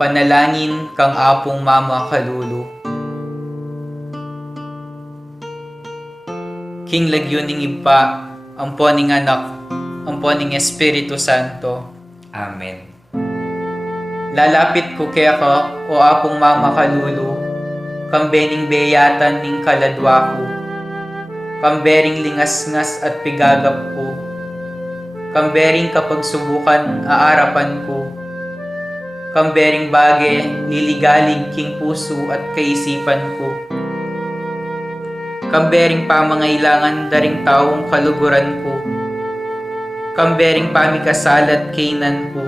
Panalangin kang Apong Mama Kalulu. King lagyuning ipa, amponing anak, amponing Espiritu Santo. Amen. Lalapit ko kaya ka, o Apong Mama Kalulu, kambening beyatan ning kaladwa ko, kambering lingasngas at pigagap ko, kambering kapag subukan aarapan ko, kambering bage liligalig king puso at kaisipan ko, kambering pamangailangan daring taong kaluguran ko, kambering pamikasalat kainan ko,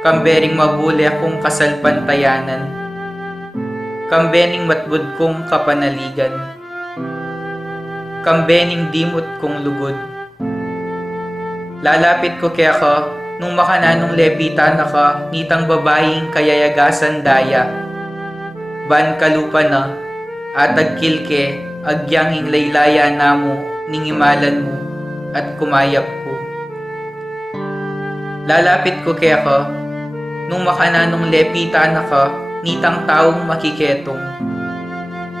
kambering mabuli akong kasalpantayanan, kambening matbud kong kapanaligan, kambening dimot kong lugod. Lalapit ko kaya ka, nung makananong lepitan na ka, nitang babaeng kayayagasan daya. Ban kalupa na, atag kilke, agyanging laylaya namo, ningimalan mo, at kumayap ko. Lalapit ko kaya ka, nung makananong lepitan na ka, nitang taong makiketong.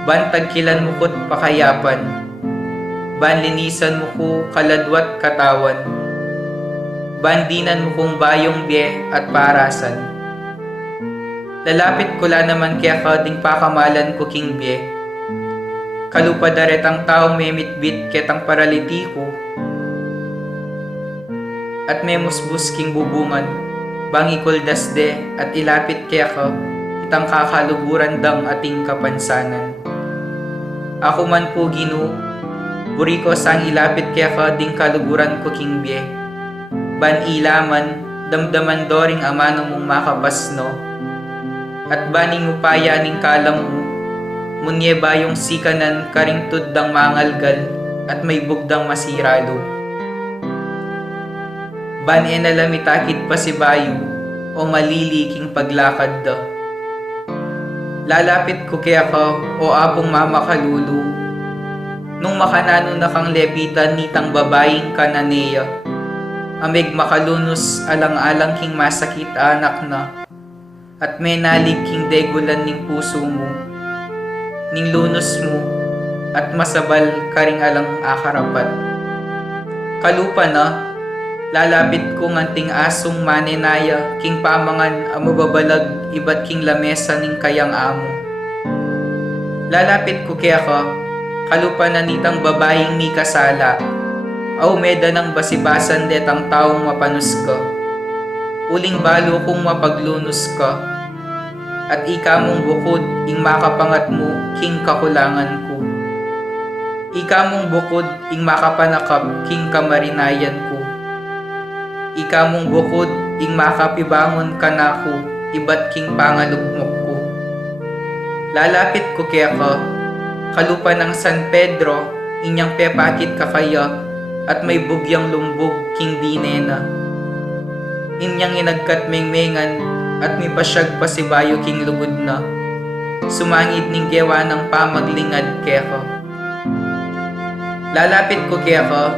Ban tagkilan mo ko't pakayapan, ban linisan mo ko kaladwat katawan, bandinan mo kong bayong biye at parasan. Lalapit ko la naman kaya ka ding pakamalan ko king biye. Kalupadaret ang taong memitbit ketang paraliti ko. At memusbus king bubungan, bangi kuldasde at ilapit kaya ka, itang kakaluguran dang ating kapansanan. Ako man po Ginoo, buri ko sang ilapit kaya ka ding kaluguran ko king biye. Ban ilaman, damdaman doring amano mong makapasno, at baning upaya ning kalam mo, munye bayong sikanan karing tuddang mangalgal, at may bugdang masiralo. Ban enalamitakid pa si bayo, o maliliking paglakad da. Lalapit ko kaya ka, o Apong Mama Kalulu, nung makanano na kang lepitan nitang babaeng kananeya, amig makalunos alang-alang king masakit anak na, at may nalig king degulan ning puso mo, ning lunos mo, at masabal karing alang akarapat. Kalupa na, lalapit ko nganting asong manenaya, king pamangan amababalag ibat king lamesa ning kayang amo. Lalapit ko kaya ka, kalupa na nitang babaeng mi kasala, aw meda ng basibasan detang taong mapanus ka. Uling balo kong mapaglunos ka, at ika mong bukod ing makapangat mo king kakulangan ko. Ika mong bukod ing makapanakap king kamarinayan ko. Ika mong bukod ing makapibangon ka na ko, ibat king pangalugmok ko. Lalapit ko kaya ka, kalupa ng San Pedro, inyang pepakit kakaya, at may bugyang lumbog king dinena. Inyang inagkat mengmengan, at may pasyag pa si bayo king lugod na. Sumangit ning gewa ng pamaglingad kaya ka. Lalapit ko kaya ka,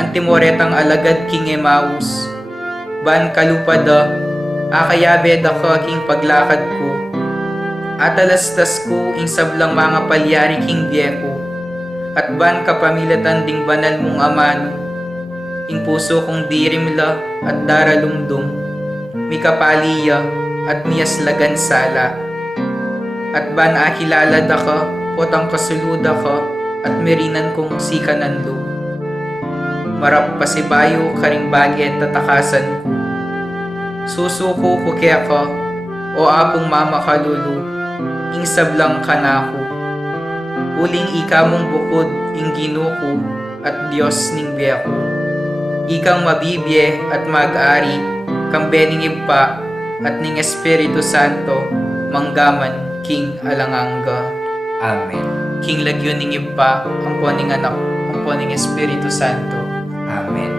antimoretang alagad king Emmaus. Ban kalupada, akayabe da ka king paglakad ko. Atalastas ko ing sablang mga palyari king biyeko. At ban kapamilatan ding banal mong amano, ing puso kong dirimla at daralumdum, mi kapaliya at miyaslagan sala. At ban akilala da ka, potang kasuluda ka, at merinan kong sikanan lo. Marap pasibayo karing bagay at tatakasan ko. Susuko ko kaya ka, o Apong Mama Kalulu, ing sablang kanako. Uling ika mong bukod ing Ginoo ko at Diyos ning biyako. Ikang mabibye at mag-ari, kambening ipa at ning Espiritu Santo, manggaman king alangangga. Amen. King lagyon ning ipa, amponing anak, amponing Espiritu Santo. Amen.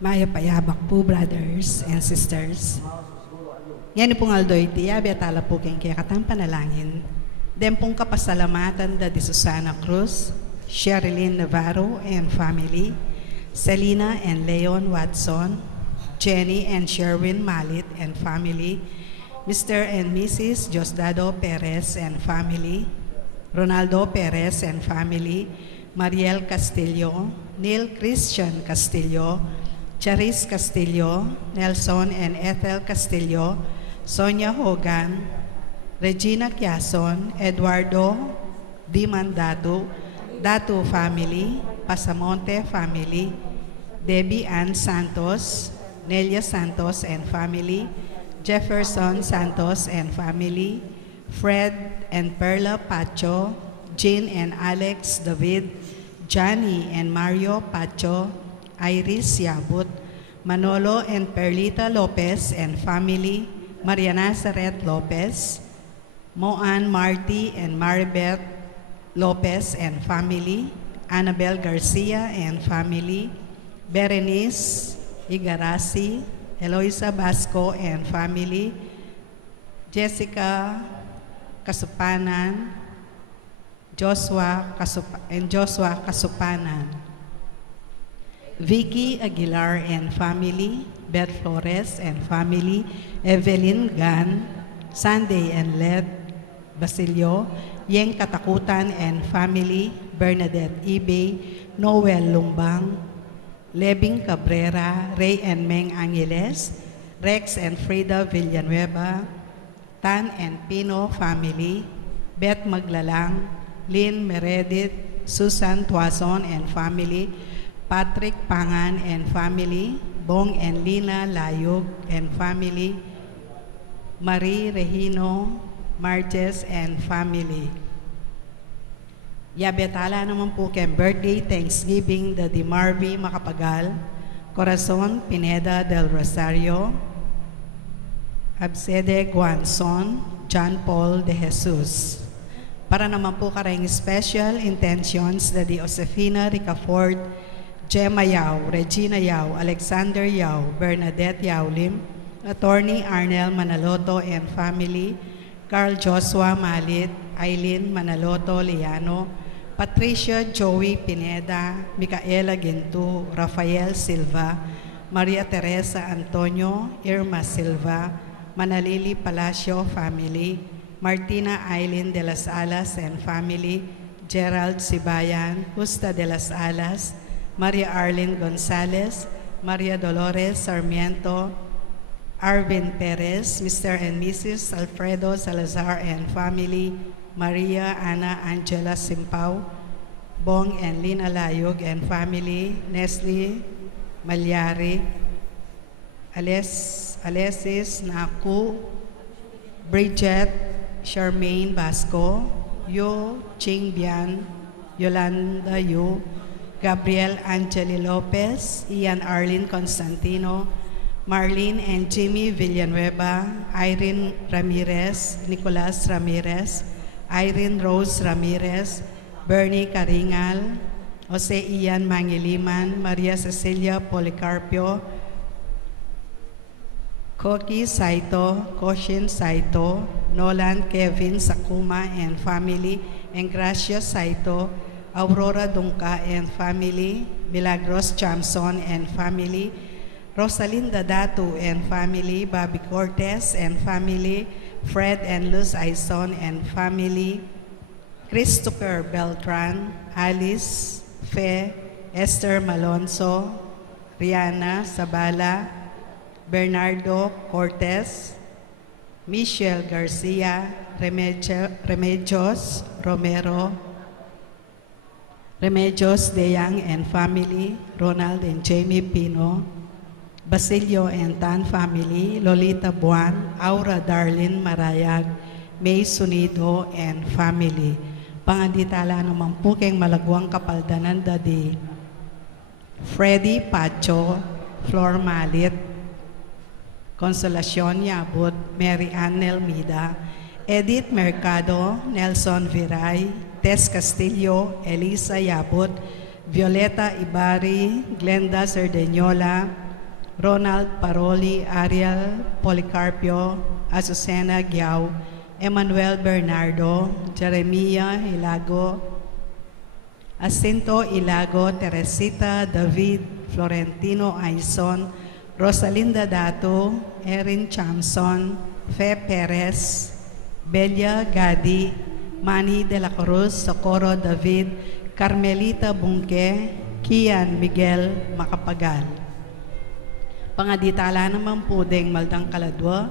Maya payabak po, brothers and sisters. Ngayon pong aldoy tiya, betala po keng kaya katang panalangin. Den pong kapasalamatan da di Susana Cruz, Sherilyn Navarro and family, Selena and Leon Watson, Jenny and Sherwin Malit and family, Mr. and Mrs. Diosdado Perez and family, Ronaldo Perez and family, Mariel Castillo, Neil Christian Castillo, Charis Castillo, Nelson and Ethel Castillo, Sonia Hogan, Regina Quiason, Eduardo Dimandato, Datu family, Pasamonte family, Debbie Ann Santos, Nelia Santos and family, Jefferson Santos and family, Fred and Perla Pacho, Jean and Alex David, Johnny and Mario Pacho, Iris Yabut, Manolo and Perlita Lopez and family, Maria Nazaret Lopez, Moan Marty and Maribeth Lopez and family, Annabel Garcia and family, Berenice Igarasi, Eloisa Basco and family, Jessica Kasupanan, Joshua Kasupanan, Vicky Aguilar and family, Beth Flores and family, Evelyn Gan, Sunday and Led Basilio, Yeng Katakutan and family, Bernadette Ibe, Noel Lumbang, Lebing Cabrera, Ray and Meng Angeles, Rex and Frida Villanueva, Tan and Pino family, Beth Maglalang, Lynn Meredith, Susan Tuason and family, Patrick Pangan and family, Bong and Lina Layog and family, Marie Regino Marches and family. Yabetala naman po kay birthday, Thanksgiving, the Di Marby Macapagal, Corazon Pineda del Rosario, Absede Guanzon, John Paul de Jesus. Para naman po karayong special intentions da di Josefina Ricafort, Gemma Yao, Regina Yao, Alexander Yao, Bernadette Yao Lim, Attorney Arnel Manaloto and family, Carl Joshua Malit, Eileen Manaloto Liano, Patricia Joey Pineda, Micaela Gintu, Rafael Silva, Maria Teresa Antonio, Irma Silva, Manalili Palacio family, Martina Eileen de las Alas and family, Gerald Sibayan, Justa de las Alas, Maria Arlene Gonzalez, Maria Dolores Sarmiento, Arvin Perez, Mr. and Mrs. Alfredo Salazar and family, Maria Ana Angela Simpao, Bong and Lina Layog and family, Nestle Malyari, Alexis Naku, Bridget Charmaine Basco, Yo Ching Bian, Yolanda Yu, Gabriel Angeli Lopez, Ian Arlene Constantino, Marlene and Jimmy Villanueva, Irene Ramirez, Nicolas Ramirez, Irene Rose Ramirez, Bernie Caringal, Jose Ian Mangiliman, Maria Cecilia Policarpio, Koki Saito, Koshin Saito, Nolan Kevin Sakuma and family, and Gracia Saito, Aurora Dungka and family, Milagros Chamson and family, Rosalinda Datu and family, Bobby Cortez and family, Fred and Luz Aison and family, Christopher Beltran, Alice Fe, Esther Malonzo, Rihanna Sabala, Bernardo Cortez, Michelle Garcia, Remedios Romero, Remedios Deyang and family, Ronald and Jamie Pino, Basilio and Tan family, Lolita Buan, Aura Darlene Marayag, May Sunido and family. Panganditala naman po kayong malagwang kapaldanan dadi Freddy Pacho, Flor Malit, Consolacion Yabut, Mary Ann Nelmida, Edith Mercado, Nelson Viray, Tess Castillo, Elisa Yabut, Violeta Ibari, Glenda Cerdeñola, Ronald Paroli, Ariel Policarpio, Azucena Giao, Emmanuel Bernardo, Jeremiah Hilago, Jacinto Ilago, Teresita David, Florentino Aison, Rosalinda Dato, Erin Chamson, Fe Perez, Belia Gadi, Manny de la Cruz, Socorro David, Carmelita Bungke, Kian Miguel Macapagal. Pangaditala naman po ding Maldang Kaladwa,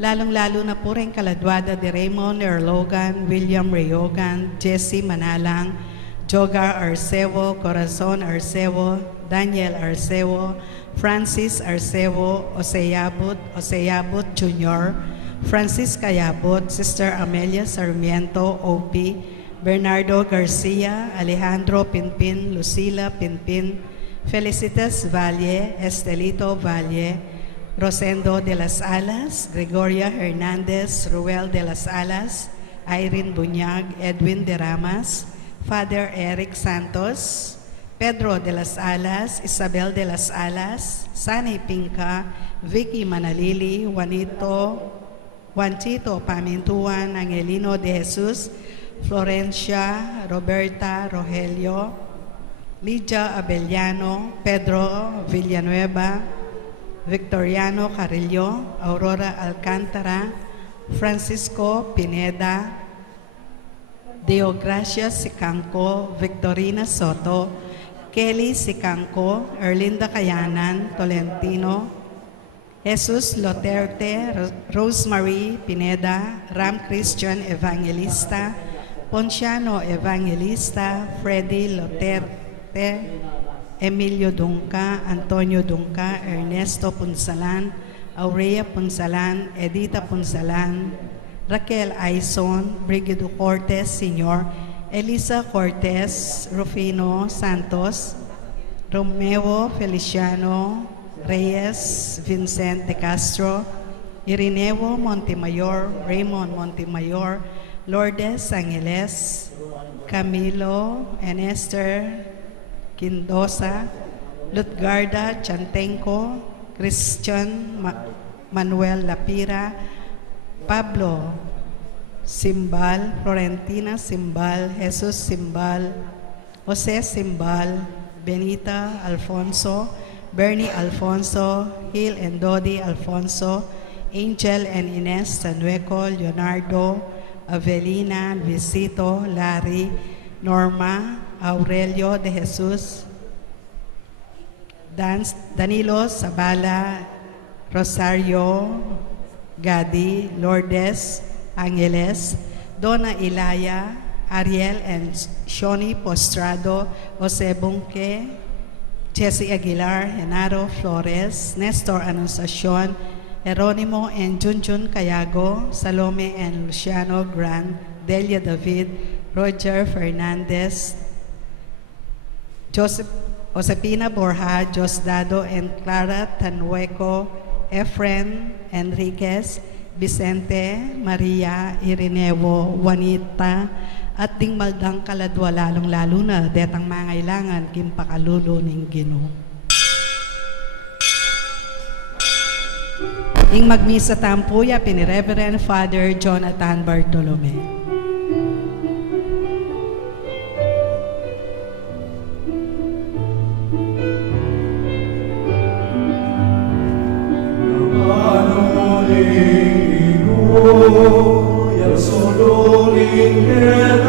lalong-lalo na po rin Kaladwada de Raymond Erlogan, William Reyogan, Jesse Manalang, Jogar Arcevo, Corazon Arcevo, Daniel Arcevo, Francis Arcevo, Oseyabot Jr., Francis Cayabot, Sister Amelia Sarmiento, OP, Bernardo Garcia, Alejandro Pinpin, Lucila Pinpin, Felicitas Valle, Estelito Valle, Rosendo de las Alas, Gregoria Hernandez, Ruel de las Alas, Irene Bunyag, Edwin de Ramas, Father Eric Santos, Pedro de las Alas, Isabel de las Alas, Sani Pinca, Vicky Manalili, Juanchito Pamintuan, Angelino de Jesus, Florencia, Roberta Rogelio, Lydia Abellano, Pedro Villanueva, Victoriano Carrillo, Aurora Alcantara, Francisco Pineda, Deogracia Sicanco, Victorina Soto, Kelly Sicanco, Erlinda Cayanan, Tolentino, Jesus Loterte, Rosemary Pineda, Ram Christian Evangelista, Ponciano Evangelista, Freddy Loterte, Emilio Dunca, Antonio Dunca, Ernesto Punsalan, Aurea Punsalan, Edita Punsalan, Raquel Aison, Brigido Cortez Sr., Elisa Cortez, Rufino Santos, Romeo Feliciano Reyes, Vincent de Castro, Irineo Montemayor, Raymond Montemayor, Lourdes Angeles, Camilo and Esther Quindosa, Lutgarda Chantenco, Christian Manuel Lapira, Pablo Simbal, Florentina Simbal, Jesus Simbal, Jose Simbal, Benita Alfonso, Bernie Alfonso, Hill and Dodi Alfonso, Angel and Ines Sanueco, Leonardo, Avelina, Luisito, Larry, Norma, Aurelio de Jesus, Danilo Sabala, Rosario, Gadi, Lourdes, Angeles, Donna Ilaya, Ariel and Shoni Postrado, Jose Bunque, Jesse Aguilar, Genaro Flores, Nestor Anunciacion, Jeronimo and Junjun Cayago, Salome and Luciano Gran, Delia David, Roger Fernandez, Josepina Borja, Josdado and Clara Tanueco, Efren Enriquez, Vicente, Maria, Irineo, Juanita, at ding Maldang Kaladwa, lalong-lalo na detang mangailangan kimpakalulo ning Ginoo. Ing magmisa tampuya pini Reverend Father Jonathan Bartolome. Ingat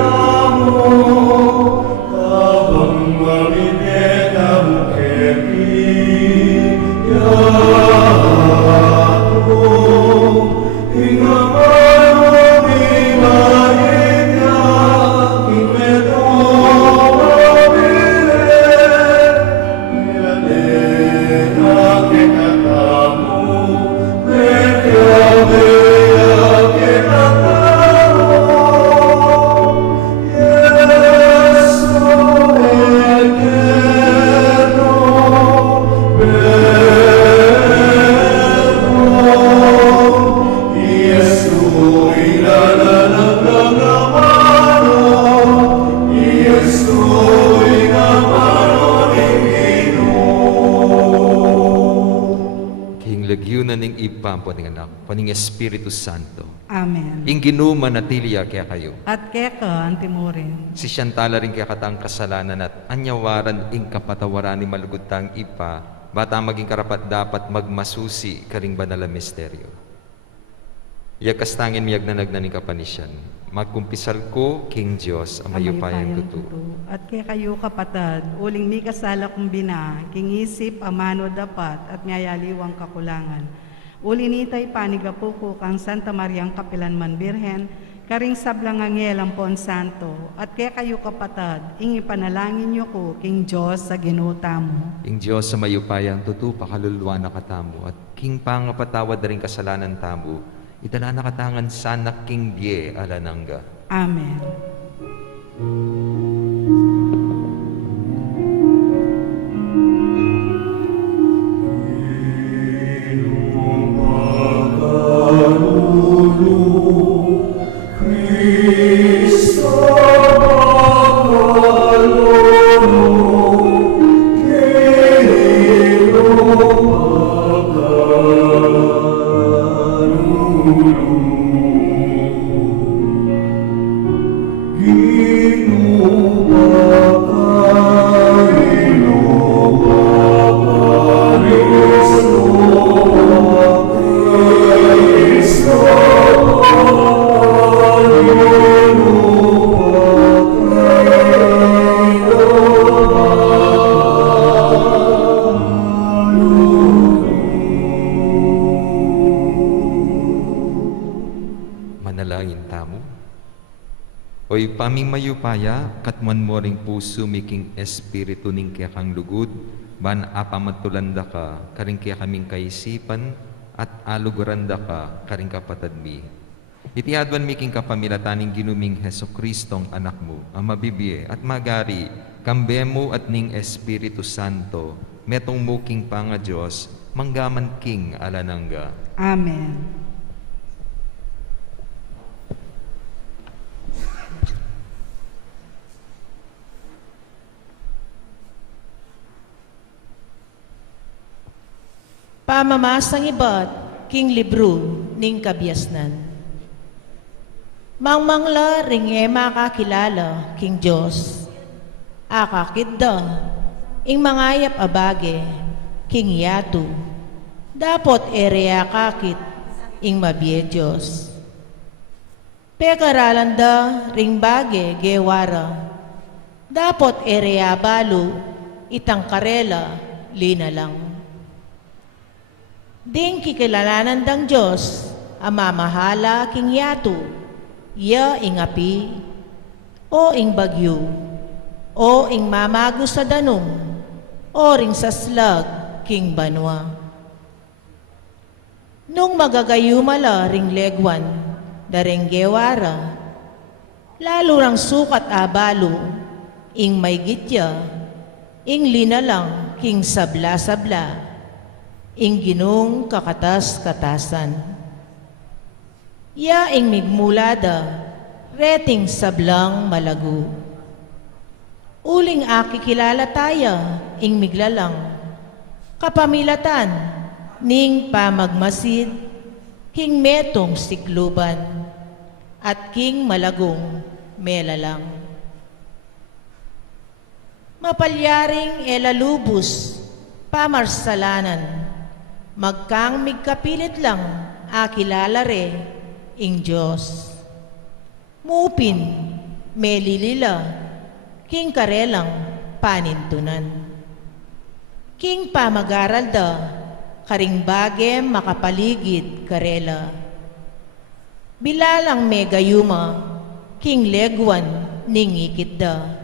paning anak, paning Espiritu Santo. Amen. Ing ginuma na tilya kaya kayo. At keka antimurin. Si Shantala rin kaya katang kasalanan at anyawaran ing kapatawaran ni malugutang ipa, bata maging karapat dapat magmasusi karing banala misteryo. Yakas tangin miyag na nagnaning kapanisyan. Magkumpisal ko, King Diyos, ang mayupayang tuturo. At kaya kayo kapatad, uling mi kasala kumbina, king isip, amano dapat, at ngayaliwang kakulangan. Uli nitay panigapo ko kang Santa Mariang Kapilanman Birhen, karing sablang angelang pon santo, at kaya kayo kapatad, ing ipanalangin niyo ko, King Diyos, sa ginuta mo. Ing Diyos sa mayupayang tutu, pakaluluwa na katamo, at King pangapatawad na rin kasalanan tamo, itala na katangan sanak King Die alanangga. Amen. Manalangin tamo. Oy paming mayupaya, katman mo ring puso miking espiritu ning kaya kang lugod, ban apamatulanda ka, karing kaya kaming kaisipan, at aluguranda ka, karing kapatad mi. Itiadwan miking kapamilataning ginuming Heso Kristong anak mo, ang mabibiye at magari, kambemo at ning Espiritu Santo, metong muking panga Diyos, manggaman king alanangga. Amen. Pamamasang iba't king libro ning kabiasnan. Mangmangla ring ema kakilala king Diyos. Akakidda ing mangayap abage king yatu. Dapot area kakit ing mabiye Diyos. Pekaralanda ring bage gewara. Dapot area balu itang karela linalang. Ding kikilalanan dang Diyos, amamahala king yatu, iya ing api, o ing bagyo, o ing mamago sa danong, o ring sa slag king banwa. Nung magagayumala ring legwan, daring gewara, lalo rang sukat abalo, ing may gitya, ing linalang king sabla-sabla, ing ginong kakatas-katasan. Ya ing migmulada, reting sablang malago. Uling akikilala taya, ing miglalang, kapamilatan, ning pamagmasid, king metong sikluban, at king malagong melalang. Mapalyaring elalubos, pamarsalanan, magkang migkapilit lang akilala re ing Diyos. Mupin, melilila, king karelang panintunan. King pamagaralda, karing bagem makapaligid karela. Bilalang megayuma, king legwan ning ikitda.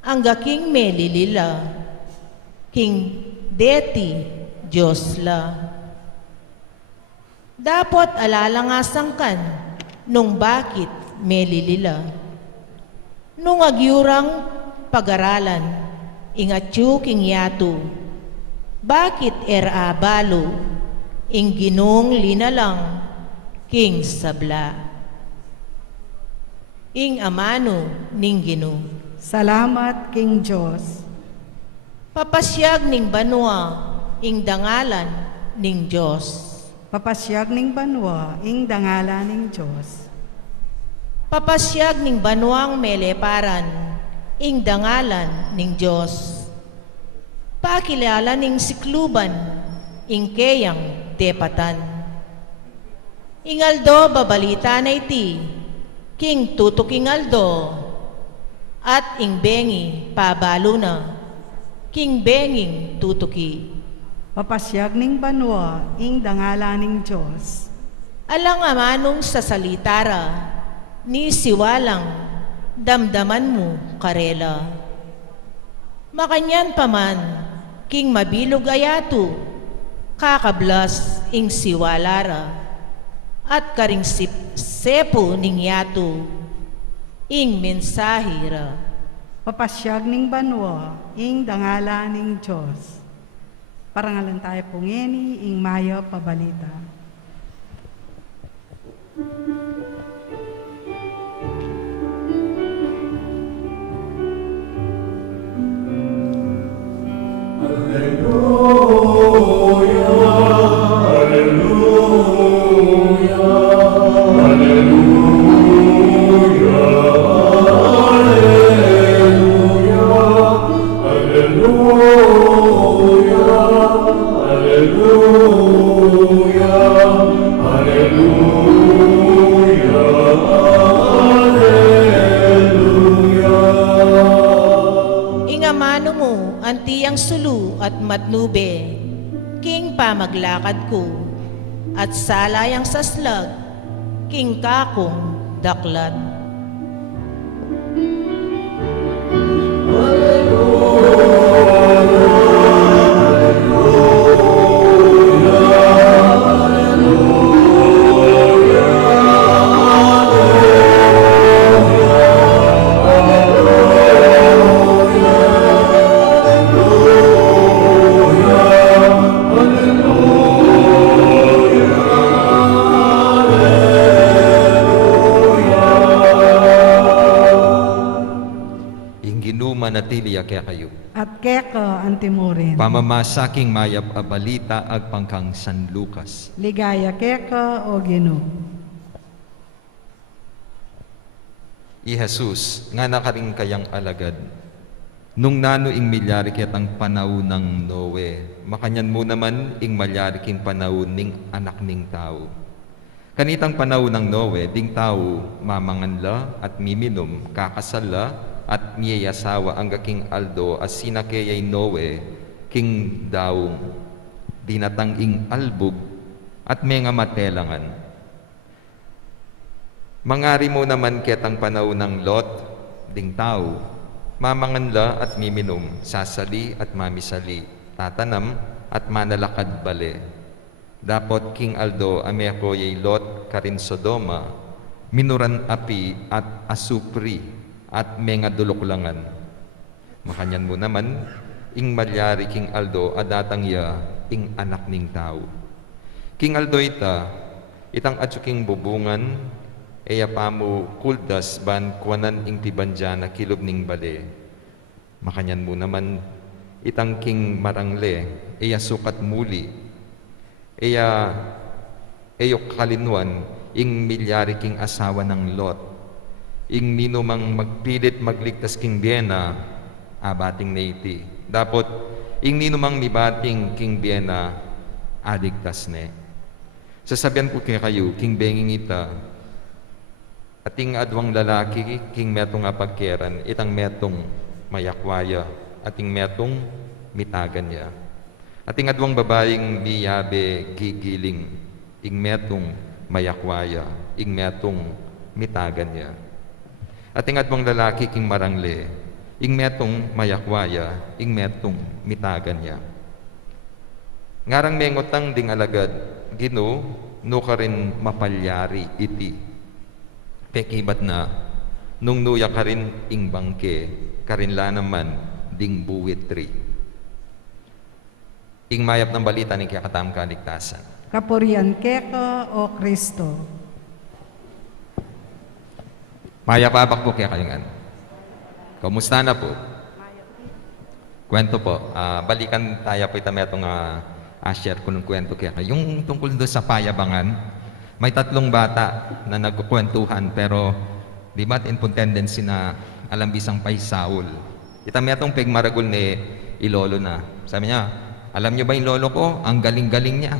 Angga king melilila, king deti Diyos la. Dapat alalangasang kan nung bakit melilila. Nung agyurang pag-aralan, ingatyu king yatu, bakit erabalo, ing ginong linalang, king sabla. Ing amano ning gino. Salamat, King Diyos. Papasyag ning banwa, ing dangalan ning Diyos. Papasyag ning banwa, ing dangalan ning Diyos. Papasyag ning banwang meleparan, ing dangalan ning Diyos. Pakilala ning sikluban, ing keyang depatan. Ingaldo babalita na iti, king tutok ingaldo, at ing bengi pabalo na, king benging tutuki. Papasyag ning banwa, ing dangalan ning Diyos. Alang amanong sa salitara, ni siwalang damdaman mo karela. Makanyan paman, king mabilog ayato, kakablas ing siwalara, at karing sepo ning yato, ing mensahira. Papasyag ning banwa, ing dangalan ning Diyos. Parangalan tayo pungeni, ing mayo pabalita. Ingamano mo antiyang sulu at matnube, king pamaglakad ko, at salayang saslag, king kakong daklat. Manatili kaya kayo. At keka antimurin. Pamamasaking mayap a balita ag pangkang San Lucas. Ligaya keka o Ginoo. I Jesus, nga nakaring kayang alagad, nung nano ing milyari kitang panahon ng Noe, makanyan mo naman ing malyari king panahon ning anak ning tao. Kanitang panahon ng Noe, ding tao mamanganla at miminom, kakasala, at miyayasawa ang king Aldo as sinakeyay Noe, king daong, dinatang ing albog, at mga matelangan. Mangari mo naman ketang panahon ng Lot, ding tao, mamanganla at miminom, sasali at mamisali, tatanam at manalakad bale. Dapot king Aldo ameko yay Lot karin Sodoma, minuran api at asupri, at mga duloklangan. Makanyan mo naman, ing malyari king Aldo adatang ya, ing anak ning tao. King Aldo itang atsuking bubungan, eya pamo kuldas ban kuanan ing tibanja na kilob ning bale. Makanyan mo naman, itang king marangle, eya sukat muli, eya eyok kalinwan, ing milyari king asawa ng Lot, ing minumang magpilit magligtas king Biena, abating naiti. Dapot, ing minumang mibating king Biena, adigtas ne. Sasabihan ko kaya kayo, king benging ita, ating adwang lalaki, king metong apagkeran, itang metong mayakwaya, ating metong mitagan niya. Ating adwang babaeng miyabe gigiling, ing metong mayakwaya, ing metong mitagan niya. Ating adwang lalaki king marangle, ing metong mayakwaya, ing metong mitagan niya. Ngarang mengotang ding alagad, Ginoo, no ka rin mapalyari iti. Pekibat na, nung nuya ka rin ing bangke, karinla naman ding buwitri. Ing mayap ng balita ng kakatam kaligtasan. Kapurian keka o Kristo. Mayapabak po kaya kayong Kamusta na po? Kwento po. Balikan tayo po itametong share ko ng kwento kaya yung tungkol doon sa payabangan, may 3 bata na nagkukwentuhan pero di ba in tendency na alam bisang pay Saul. Kita mo itong pigmaragol ni ilolo na. Sabi niya, alam niyo ba yung lolo ko? Ang galing-galing niya.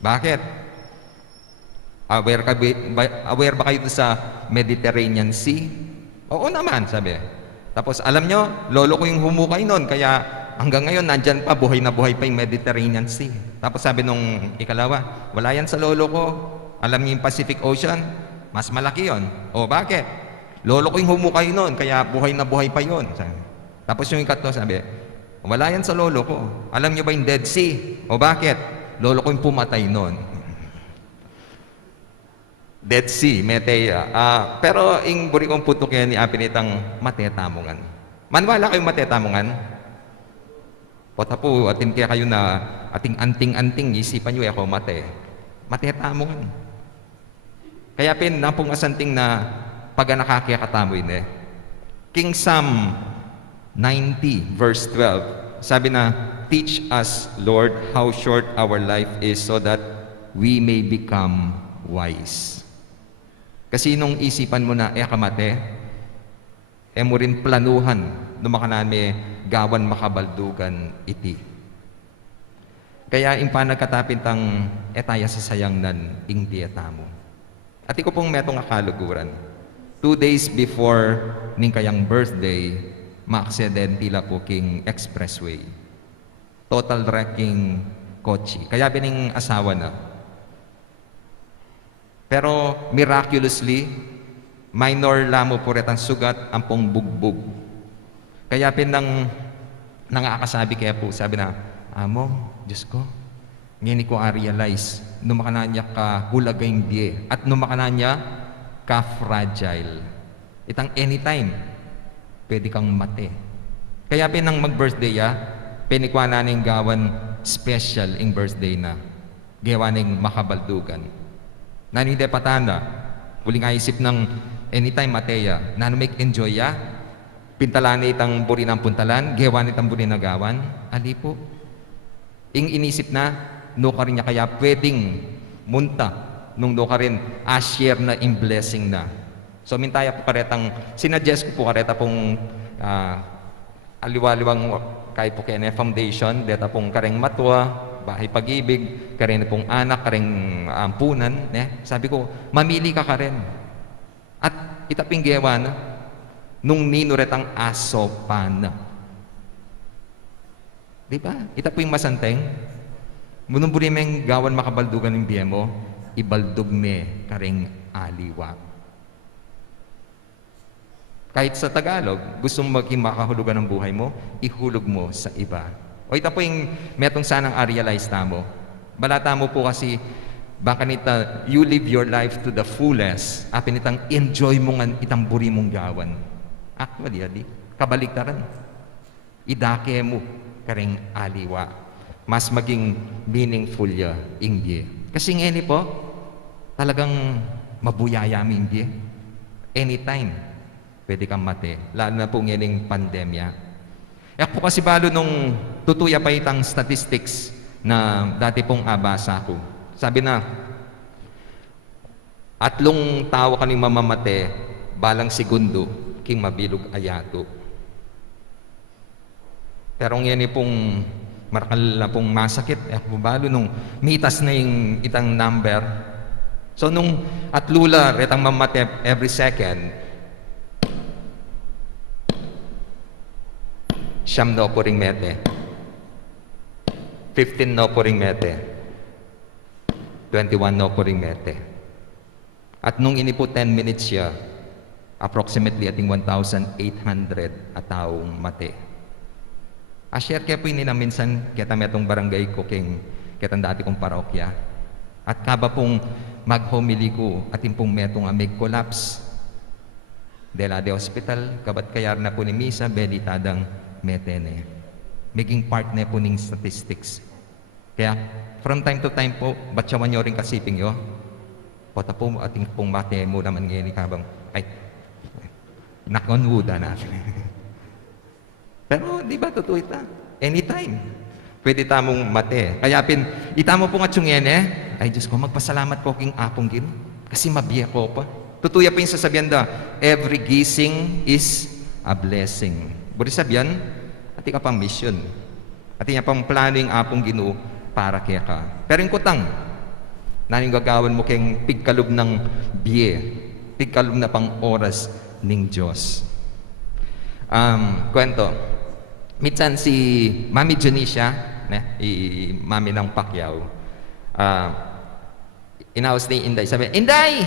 Bakit? Aware ba kayo sa Mediterranean Sea? Oo naman, sabi. Tapos alam nyo, lolo ko yung humukay nun, kaya hanggang ngayon nandyan pa, buhay na buhay pa yung Mediterranean Sea. Tapos sabi nung ikalawa, wala yan sa lolo ko. Alam niyo yung Pacific Ocean? Mas malaki yon. O bakit? Lolo ko yung humukay nun, kaya buhay na buhay pa yon. Tapos yung ikatlo sabi, wala yan sa lolo ko. Alam niyo ba yung Dead Sea? O bakit? Lolo ko yung pumatay nun. Dead Sea, Meteya. Pero ing buri kong putok yan ni apinitang matetamungan. Manwala kayong matetamungan? Potapo, atin kaya kayo na ating anting-anting, isipan nyo ako mate. Matetamungan. Kaya napong asanting na pag nakakiyakatamoy ne. King Psalm 90 verse 12, sabi na, teach us, Lord, how short our life is so that we may become wise. Kasi nung isipan mo na, kamate, mo rin planuhan, numakanan may gawan makabaldugan iti. Kaya impa nagkatapin tang etaya sa sayang nan ing dieta mo. At iko pong metong akaluguran. 2 days before ning kayang birthday, maaksidente la po king expressway. Total wrecking kotse. Kaya bining asawa na. Pero miraculously, minor lamo po retang sugat ang pong bugbog. Kaya nangakasabi kaya po, sabi na, Amo, Diyos ko, ngayon ko realize, numakananya ka hulagay diye, at numakananya ka fragile. Itang anytime, pwede kang mate. Kaya mag-birthday pinikwa na ning gawan special ing birthday na, gawa ning makabaldugan. Nanide patanda, huling isip ng anytime mateya, na make enjoy pintalan itang buri ng puntalan, gawan itang buri na gawan, ali po. Ing inisip na, no ka rin niya kaya pwedeng munta, nung no ka rin, share na in blessing na. So mintaya po karetang, sinuggest ko po kareta pong aliwaliwang kay po kene foundation, deta pong kareng matwa, bahay pag-ibig, karen pong anak, kareng ampunan, sabi ko, mamili ka rin. At itaping gewan, nung ninuret ang asopan. Di ba? Ita po yung masanteng. Munong bulimeng gawan makabaldugan ng biye mo, ibaldog me kareng aliwa. Kahit sa Tagalog, gusto mo maging makahulugan ng buhay mo, ihulog mo sa iba. O ita po yung metong sanang realize na mo. Balata mo po kasi, baka nita, you live your life to the fullest, apin itang enjoy mo nga itang buri mong gawan. Actually, kabaliktaran. Idake mo kareng aliwa. Mas maging meaningful ya ingye. Kasi ngayon po, talagang mabuyaya mo ingye. Anytime, pwede kang mate. Lalo na po ngayon pandemya. Po kasi balo nung tutuya pa itang statistics na dati pong abasa ko. Sabi na, 3 tao kaning mamamate, balang segundo, king mabilog ayato. Pero ngayon pong marakal na pong masakit, balo nung mitas na yung itang number. So nung atlula, retang mamate every second, siyam no po ring mete. 15 no po ring mete. 21 no po ring mete. At nung ini po 10 minutes siya, approximately ating 1,800 at taong mate. Share kaya po yun na minsan kita metong barangay ko king kitang dati kong parokya. At kaba pong mag-homily ko ating pong metong amig collapse. Dela de hospital, kabat kayar na po ni Misa, belitadang metene. Maging part na po ng statistics. Kaya, from time to time po, batsawan nyo rin kasiping yo. Pota po ating pong mate mo naman ngayon kabang, ay, knock on wood na. Pero di ba totoo ita? Anytime. Pwede tamong mate. Kaya itamo po nga tsungene, ay Diyos ko, magpasalamat ko king apong gino. Kasi mabiya ko pa. Tutuya po yung sasabihan da, every gising is a blessing. Buri sabihan, ati ka pang mission. Ati niya pang plano yung apong gino para kaya ka. Pero yung kutang, naning gagawan mo kayong pigkalob ng biye, pigkalob na pang oras ng Diyos. Kwento. Minsan si Mami Janicia, Mami ng Pacquiao, inawas ni Inday, sabi, Inday!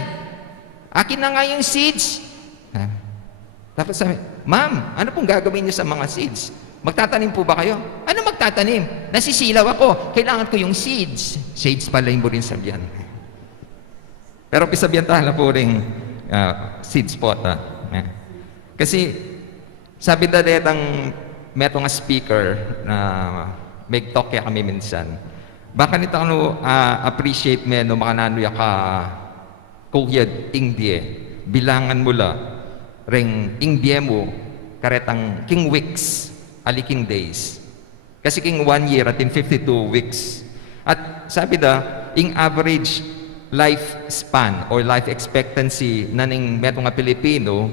Akin na nga yung seeds! Tapos sabi, Ma'am, ano pong gagawin niyo sa mga seeds? Magtatanim po ba kayo? Ano magtatanim? Nasisilaw ako. Kailangan ko yung seeds. Seeds pala yung burin sabihan. Pero pisabihan tayo po rin seeds po. Kasi sabi na retang meto nga speaker na may talk kaya kami minsan. Baka nito ano appreciate me no makanano ka kuyad ingdie. Bilangan mo la ring ingdie mo karetang king weeks aliking days. Kasi king 1 year atin 52 weeks. At sabi da, ing average lifespan or life expectancy na ning meto nga Pilipino,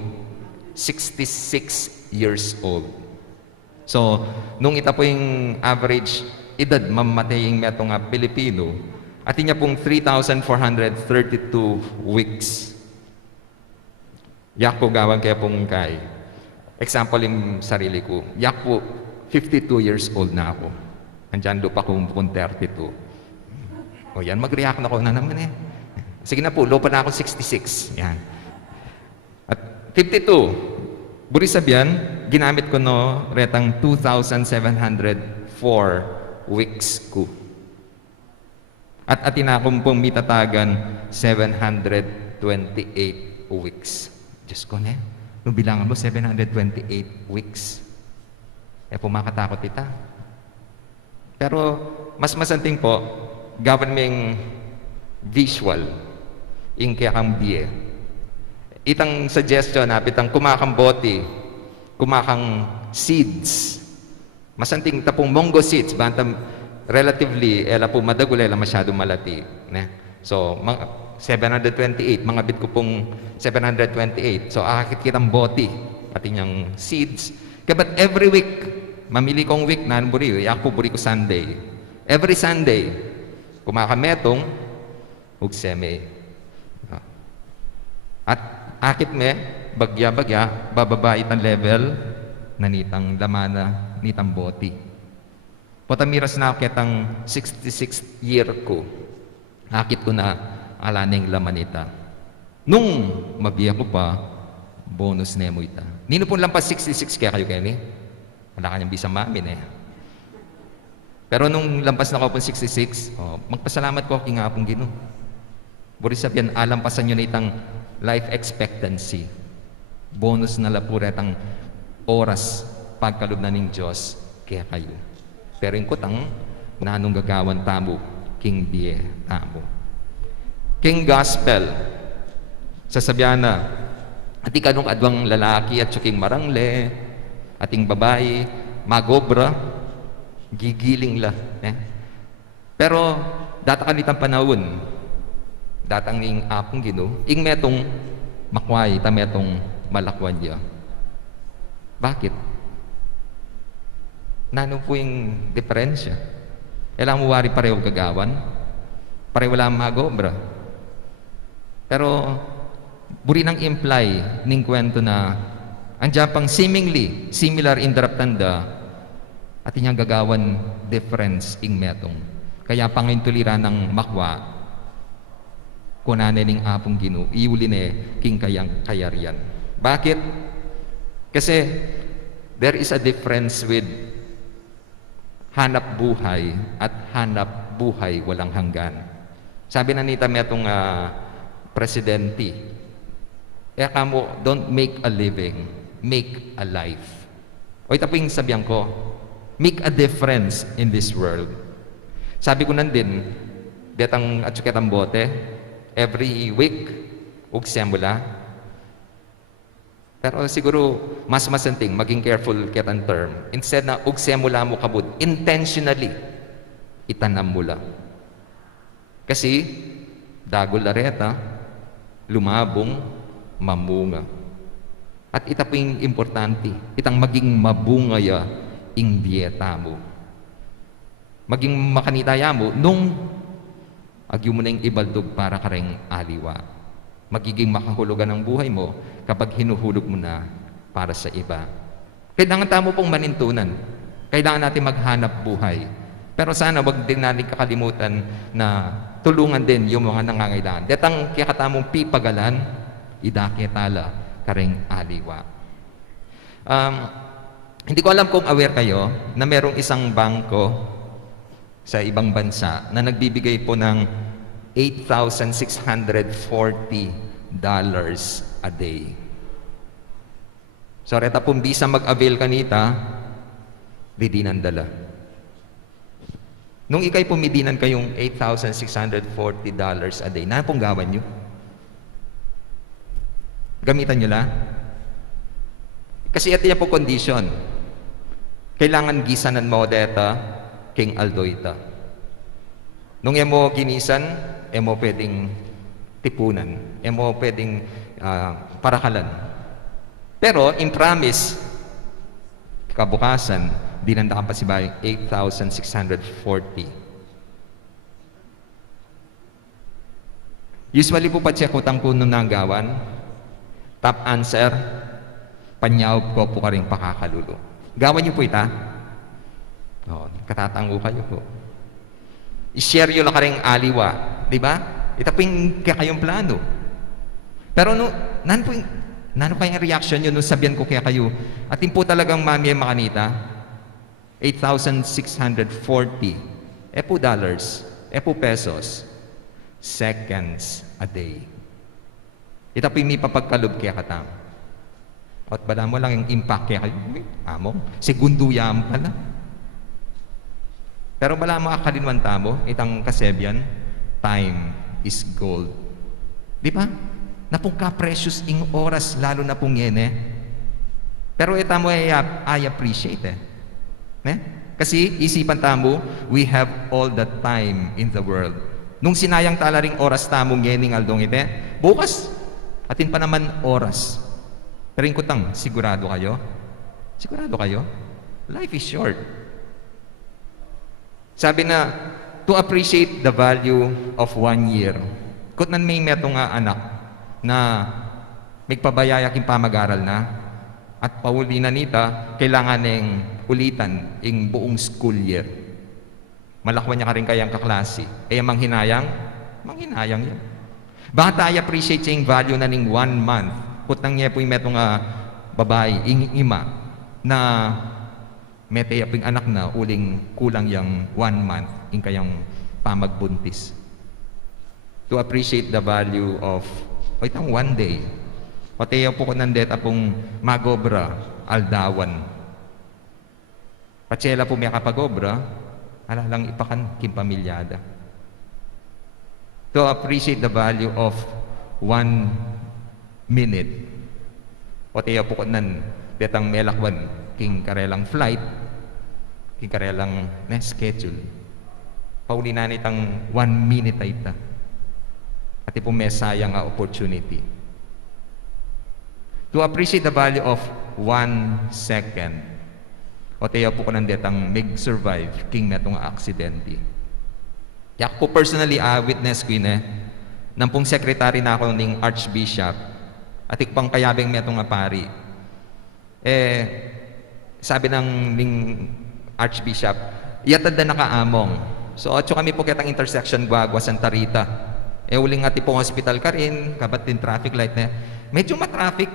66 years old. So, nung ita po yung average edad mamatay yung meto nga Pilipino, atin niya pong 3,432 weeks. Yak po gawang kaya pong kay. Example yung sarili ko. Yak po, 52 years old na ako. Andyan do pa kung 32. O yan, mag-react na ko na naman eh. Sige na po, low pa na ako 66. Yan. At 52, buri sabihan, ginamit ko no, retang 2,704 weeks ko. At atin akong pong mitatagan 728 weeks. Diyos ko na nung bilangan mo 728 weeks. Pumakatakot ita. Pero mas masanting po, government visual in kaya kang biye. Itang suggestion na pitang kumakang bote, kumakang seeds. Masanting tapong mongo seeds, bantam relatively, ela po madagulay la masyado malati. So, 728, mga bit ko pong 728. So, akakit kitang bote, pati niyang seeds. But every week, mamili kong week na buri, yak po buri ko Sunday. Every Sunday, kumakametong, ugseme. At akit me, bagya-bagya, bababa itang level, nanitang lamana, nitang boti. Potamiras na akit ang 66th year ko. Akit ko na alaning laman ita. Nung mabiya ko pa, bonus nemo ita. Nino pong lampas 66 kaya kayo Kenny? Wala kanyang bisa mamin eh. Pero nung lampas na ko po 66, magpasalamat ko king apong Ginoo. Buri sabihan, alampasan nyo na itang life expectancy. Bonus na lapuretang oras pagkalob na ng Diyos kaya kayo. Pero yung kutang, nanong gagawan tamo, king biye tamo. King gospel, sasabihan na, ati kanong adwang lalaki at suking marangle, ating babae, magobra, gigiling la. Pero, data kanitang panahon, datang ning apong Ginoo, ing metong makway, ta metong malakwan niya. Bakit? Nano po yung diferensya? Elang mo wari pareho gagawan, pareho lang magobra. Pero, buri nang imply ning kwento na andyan pang seemingly similar interruptanda at inyang gagawan difference ing metong. Kaya pangintulira ng makwa kunanin ning apong Ginoo iuli ne king kayang kayarian. Bakit? Kasi there is a difference with hanap buhay at hanap buhay walang hanggan. Sabi na nita metong presidente, kamo, don't make a living, make a life. O ito po yung sabihan ko, make a difference in this world. Sabi ko nandin, detang atsuketang bote, every week, ugsemula. Pero siguro, mas masanting, maging careful ketang term. Instead na ugsemula mo kabud, intentionally, itanam mo lang. Kasi, dagol areta, lumabong, mamunga. At ita po yung importante, itang maging mabungaya ing dieta mo. Maging makanitaya mo, nung agyo mo na yung ibaldog para kareng aliwa. Magiging makahulugan ng buhay mo kapag hinuhulog mo na para sa iba. Kailangan tamo pong manintunan. Kailangan natin maghanap buhay. Pero sana wag din natin kakalimutan na tulungan din yung mga nangangailangan. Detang kakatamong pipagalan, idaketala, kareng aliwa. Hindi ko alam kung aware kayo na merong isang bangko sa ibang bansa na nagbibigay po ng $8,640 a day. So, reta pong bisa mag-avail kanita, di nandala. Nung ikay pumidinan kayong $8,640 a day, na pong gawan nyo? Gamitan nyo lang? Kasi ito yung po condition. Kailangan gisanan mo deta king aldoita. Nung emo ginisan, emo pwedeng tipunan. Emo pwedeng parakalan. Pero, in promise, kabukasan, dinanda ka pa si bayang 8,640. Usually po pa check utang ko nung nagawan, top answer, panyaw ko po ka rin pakakalulo. Gawan niyo po ita. O, katatango kayo po. I-share yun lang ka rin aliwa. Diba? Ito po yung kayong plano. Pero nano kayong reaction yun nung sabihan ko kaya kayo, at yun po talagang mami ang makanita, 8,640, po dollars, po pesos, seconds a day. Ito po yung may papagkalob kaya katam. At bala mo lang yung impact kaya kayo, among, segundo yan pala. Pero bala mo akalinwan tamo, itang kasebyan, time is gold. Di ba? Napong ka-precious ing oras, lalo na pong yene. Pero ita mo I appreciate Kasi isipan tamo, we have all the time in the world. Nung sinayang talaring oras tamong yening aldong bukas, atin pa naman oras. Pero yung kutang, sigurado kayo? Sigurado kayo? Life is short. Sabi na, to appreciate the value of 1 year. Kung nan may meto nga anak na magpabayaya king pamag-aral na at pauli na nita, kailangan ng ulitan yung buong school year. Malakwan niya ka rin kayang kaklase. Manghinayang? Manghinayang yan. Baka tayo appreciate yung value na ning 1 month. Kutang niya po yung metong babae, ima, na metaya po yung anak na uling kulang yung 1 month yung kayang pamagbuntis. To appreciate the value of itang 1 day. O tayo po ko nandeta pong magobra, aldawan. Patsela po may kapagobra, alalang ipakan kimpamilyada. To appreciate the value of 1 minute. O tayo po ko nan, detang melakwan, king karelang flight, king karelang schedule. Pauli na nitang 1 minute ay ita. At po may sayang opportunity. To appreciate the value of 1 second. O tayo po ko nan detang mag-survive, king metong aksidente. Yak po personally, witness ko yun nang pong secretary na ako ng Archbishop at ikpang kayabing metong pari. Sabi ng Archbishop, yatad na nakaamong. So, atso kami po kitang intersection Guagua, Santa Rita. Uling nga tipong hospital ka rin, kabat din traffic light na. Medyo matraffic.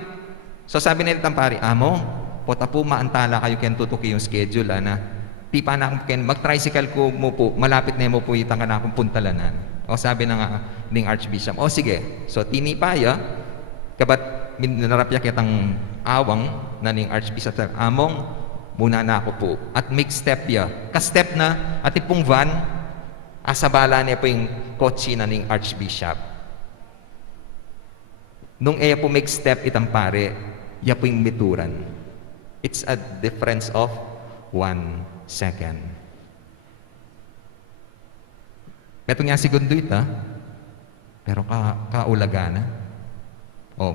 So, sabi nila ng pari, among, pota po maantala kayo kaya tutuki yung schedule, na. Di pa na akong mag-tricycle ko mo po, malapit na mo po itang ka na akong puntalanan. O sabi ng Archbishop, o sige, so tinipaya, kabat narapya kitang awang na ning Archbishop, among, muna na ako po. At make step ya. Ka-step na, at ipong van, asabala niya po yung kotse na ning Archbishop. Nung po make step itang pare, ya po yung mituran. It's a difference of 1 second. Ito nga segundo ita, pero kaulaga na. O,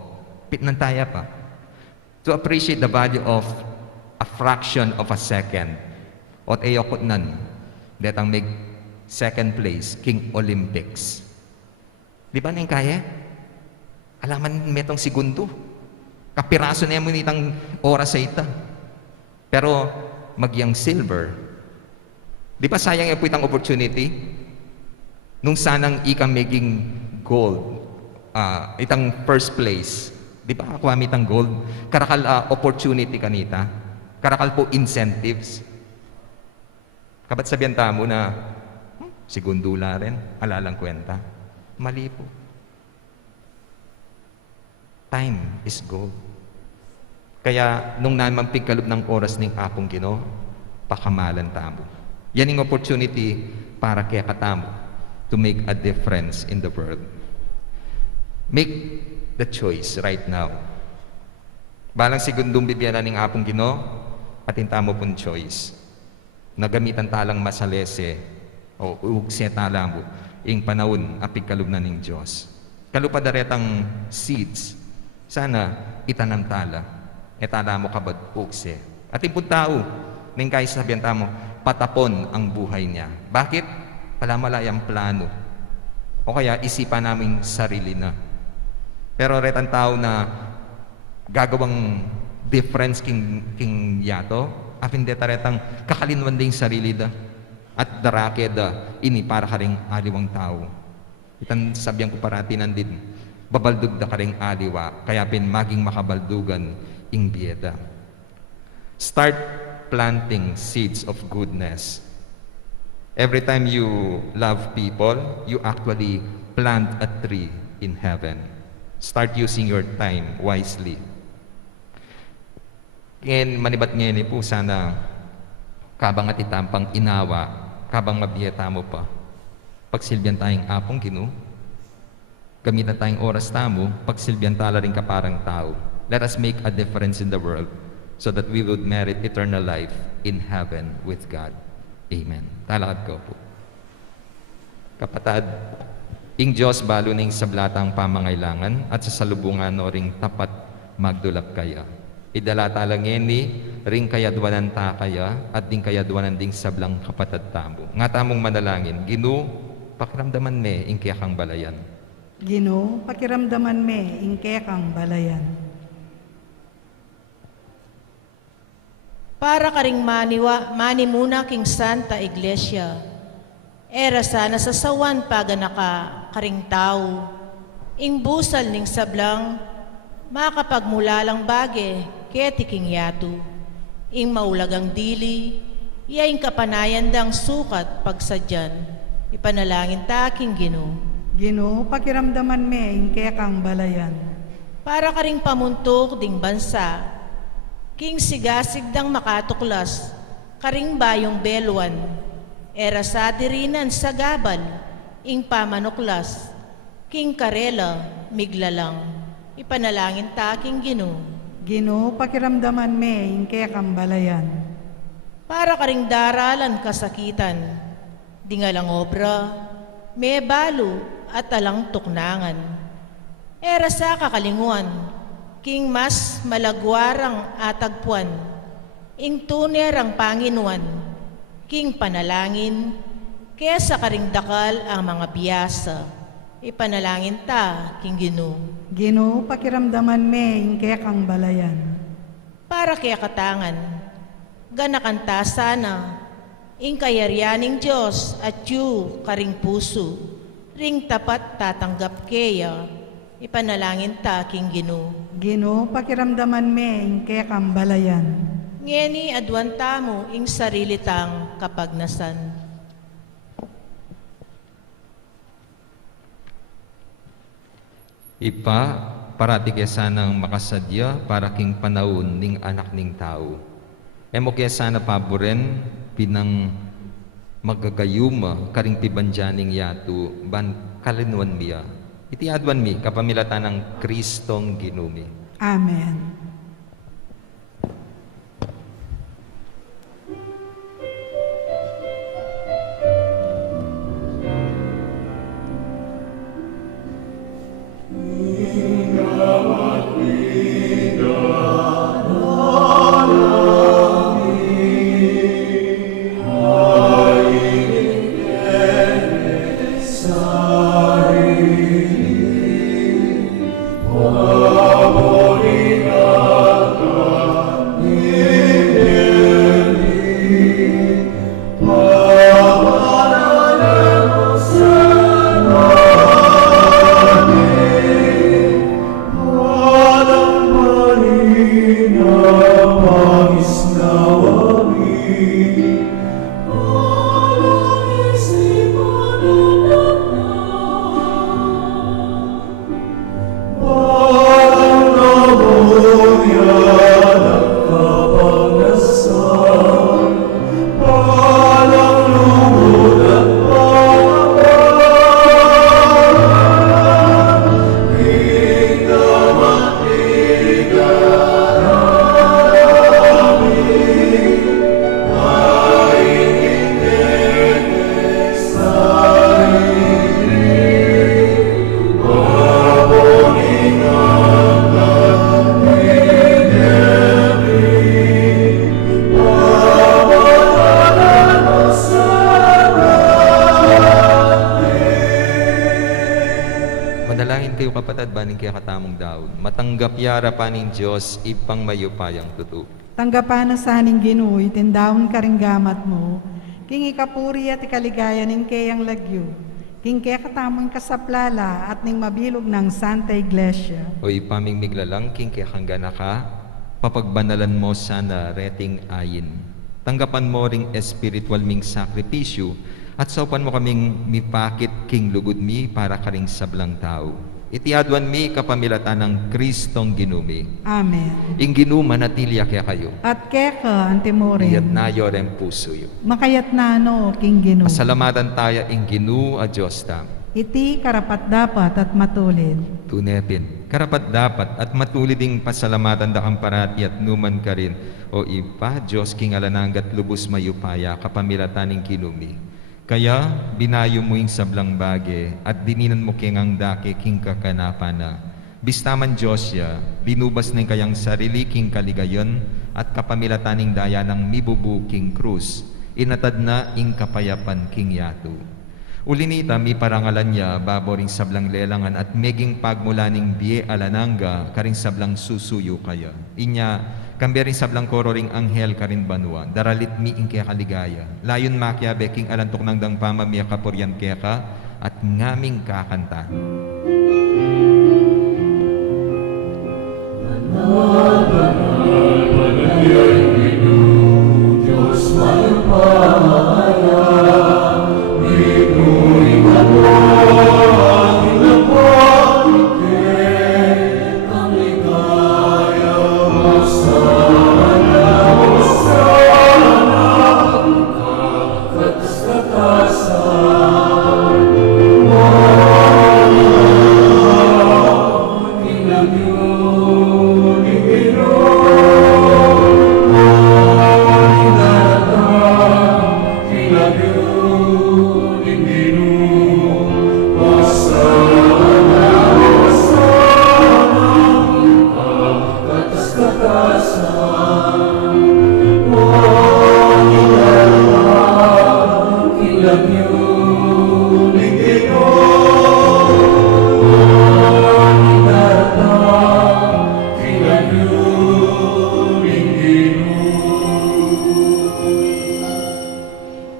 pitnantaya pa. To appreciate the value of a fraction of a second. Ot ayokot nan, detang may second place, King Olympics. Di ba nang kaya? Alaman metong segundo. Kapiraso na mo nitang oras sa ita. Pero magyang silver. Di ba sayang yung itang opportunity? Nung sanang ikang maging gold, itang first place. Di ba ako amitang gold? Karakal opportunity kanita. Karakal po incentives. Kabat sabihan tamo na, segundo la rin, alalang kwenta. Mali po. Time is gold. Kaya nung naman pigkalob ng oras ng apong Ginoo, pakamalan tamo. Yan yung opportunity para kaya katamo to make a difference in the world. Make the choice right now. Balang segundong bibyanan ng apong Ginoo, atin tamo pong choice. Nagamitan talang masalese o ugse talamo ing panahon apigkalob na ng Diyos. Kalupadaretang seeds, sana itanam tala. Etala mo kabad ugse. At ipon tao, ning kaya sabihan tamo, patapon ang buhay niya. Bakit? Palamalayang plano. O kaya isipan namin sarili na. Pero retang tao na gagawang difference king yato, apin deta retang kakalinwan din sarili da. At darake da, ini para ka ring aliwang tao. Itan sabihan ko parati nandin, babaldug da ka ring aliwa, kaya pin maging makabaldugan ing bieda. Start planting seeds of goodness. Every time you love people, you actually plant a tree in heaven. Start using your time wisely. Ngayon, manibat ngayon po sana kabang at itampang inawa, kabang mabiyeta mo pa. Pagsilbihan tayong apong Ginoo, gamitan tayong oras tamo, pagsilbihan tala rin ka parang tao. Let us make a difference in the world so that we would merit eternal life in heaven with God. Amen. Talakad ko po. Kapatad, ing Diyos balo ning sablatang pamangailangan at sa salubungan o ring tapat magdulap kaya. Idala talang ngeni, ring kayadwanan ta kaya at ding kayadwanan ding sablang kapatad tamo. Nga tamong manalangin, Ginoo, pakiramdaman me ing kaya kang balayan. Ginoo, pakiramdaman me, ingke kang balayan. Para karing mani muna king Santa Iglesia, era sana sa sawan paganaka karing tao, ing busal ning sablang, makapagmulalang bage, keti king yatu, ing maulagang dili, yaing kapanayan dang sukat pagsadyan, ipanalangin ta king Ginoo. Ginoo, pakiramdaman me, ingke kang balayan. Para karing pamuntok ding bansa, king sigasig dang makatuklas, karing bayong belwan, era sa dirinan sa gabal, ing pamanuklas, king karela, miglalang, ipanalangin ta king Ginoo. Ginoo, pakiramdaman me, ingke kang balayan. Para karing daralan kasakitan, dingalang obra, may balo at alang tuknangan. Era sa kakalinguan, king mas malagwarang atagpuan, ing tuner ang Panginuan, king panalangin, kesa karing dakal ang mga biyasa, ipanalangin ta, king Ginoo. Ginoo, pakiramdaman me, ingke kang balayan. Para kaya katangan, ganakanta sana, ing kayaryaning Diyos at yu karing puso, ring tapat tatanggap kaya, ipanalangin ta, king Ginoo. Ginoo, pakiramdaman me, ingke kang balayan. Ngeni adwan tamo ing sarili tang kapagnasan. Ipa, parati kaya sanang makasadya para king panahon ning anak ning tao. Emo kaya sana paboren, pinang magagayuma, karing pibandyaning yatu, ban kalinwan miya. Iti adwan mi, kapamilatan ng Kristong Ginumi. Amen. Manalangin kayo kapatid, baning kaya katamong daon. Matanggap yara pa ning Diyos, ipang mayupayang tuto. Tanggapan na sa aning Ginoo, itindawon ka ring gamat mo, king ikapuri at ikaligaya ning kayang lagyo, king kaya katamong kasaplala at ning mabilog ng Santa Iglesia. O ipaming miglalangking kaya hanggana ka, papagbanalan mo sana reting ayin. Tanggapan mo ring espiritual ming sakripisyo, at saupan mo kaming mipakit king lugod mi para karing sablang tao. Itiadwan mi kapamilatan ng Kristong ginumi. Amen. Ing ginuma natilya kaya kayo. At keka, antimorin, Iyat na yorem puso yo. makayat na ano, king Ginoo. Pasalamatan tayo ing ginu a Diyos tam. Iti karapat dapat at matulid. Tunepin, karapat dapat at matulid ding pasalamatan da kang parati at numan ka rin. O ipa, Diyos king alananggat lubos mayupaya kapamilatan ng kinumi. Kaya binayo mo yung sablang bage at dininan mo king ang dake king kakanapana. Bistaman Diyos ya, binubas ng kayang sarili king kaligayon at kapamilatan ng daya ng mibubu king krus. Inatad na ing kapayapan king yato. Ulinita mi parangalan niya baboring sablang lelangan at meging pagmulaning die alananga karing sablang susuyo kaya. Inya, kambering sablang kororing anghel karin banwa, daralit mi ing kaya kaligaya. Layon makya beking alantok nang dang pamamia kapuryan kaya ka at ngaming kakanta.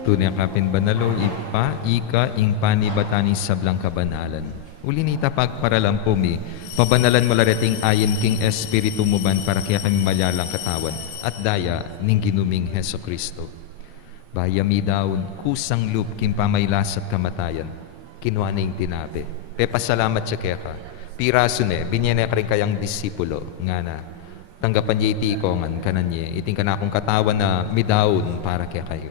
Tunay kapin banalo, ipa, ika, ing panibatani sablang kabanalan. Ulinita pagparalampo mi, pabanalan malareting ayin king espiritu mo ban para kaya kami malyalang katawan at daya ning ginuming Heso Kristo. Bayami daon, kusang loop king pamaylas at kamatayan, kinuha na yung tinabi. Pepasalamat siya kaya ka, piraso ne, binyene ka rin kayang disipulo, nga na, tanggapan niya iti ikongan kanan niya, iting ka na akong katawan na midaon para kaya kayo.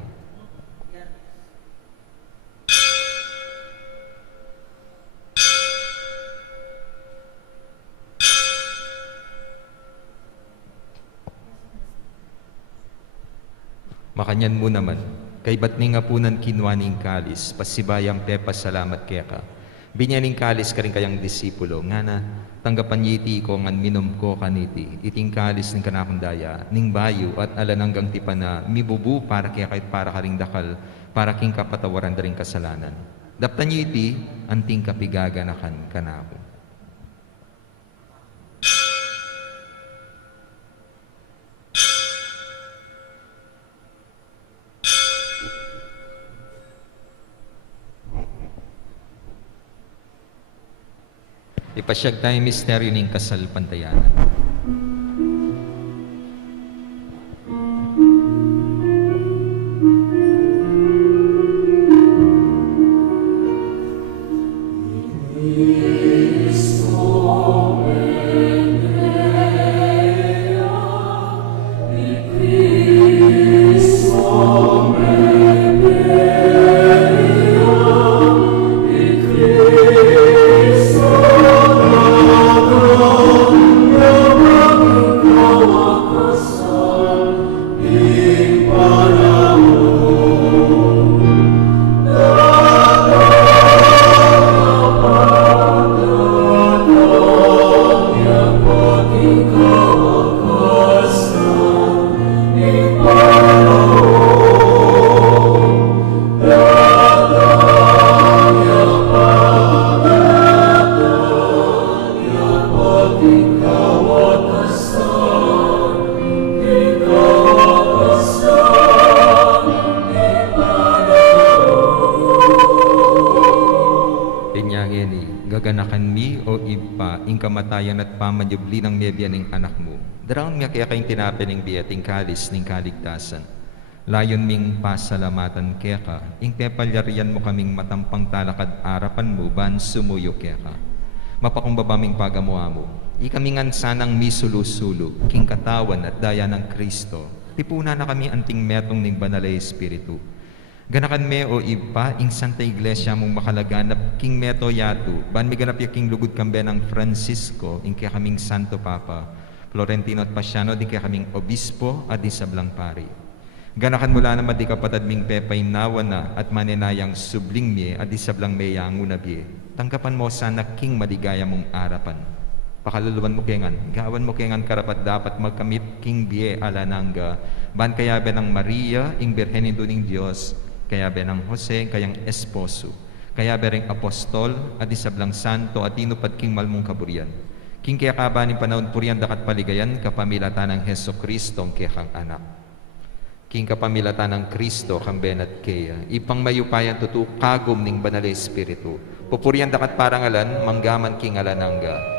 Makanyan mo naman, kay ba't ni nga punan kinuha ning kalis, pasibayang pepa salamat kaya ka. Binyaning kalis ka rin kayang disipulo, nga na tanggapan yiti ko ngan minom ko kaniti, iting kalis ng kanakundaya, ning bayo at alananggang tipa na mibubu para kaya kahit para ka ring dakal, para king kapatawaran da ring kasalanan. Daptan yiti, anting kapigaganakan kanako. Ipasyag tayo misteryo ng kasal pantayanan. Gaganakan mi o ipa, ing kamatayan at pamanjubli ng mebiya ng anak mo. Daraon nga kaya kayong tinapin ng biyating kalis ng kaligtasan. Layon ming pasalamatan kaya ka, ing pepalyarian mo kaming matampang talakad arapan mo, ban sumuyo kaya ka. Mapakumbaba ming pagamuha mo, ikamingan sanang misulusulo, king katawan at daya ng Kristo. Tipuna na kami anting metong ning banalay Espiritu. Ganakan me o ipa, ing Santa Iglesia mong makalaganap king meto yatu, ban mi ganap king lugod kambe ng Francisco, ing kaya kaming Santo Papa, Florentino at Pasiano, di kaya kaming Obispo at di sablang pari. Ganakan mula na madi kapatad ming pepay nawa na at manenayang subling mi at di sablang meya ang unabye. Tangkapan mo sana king maligaya mong arapan. Pakaluluan mo kengan, gawan mo kengan karapat dapat magkamit king biye alananga, ban kaya be ng Maria, ing Birhen ng Diyos, kaya be ng Jose, kayang esposo, kaya be ring apostol, at isablang santo, at inupad king malmong kaburian. King kaya kabaning panahon purian dakat paligayan, kapamilatan ng Heso Kristo, ang kaya anak. King kapamilatan ng Kristo, kang benat kaya, ipang mayupayan tutu kagom ning banal Espiritu, pupurian dakat parangalan, manggaman king alananga.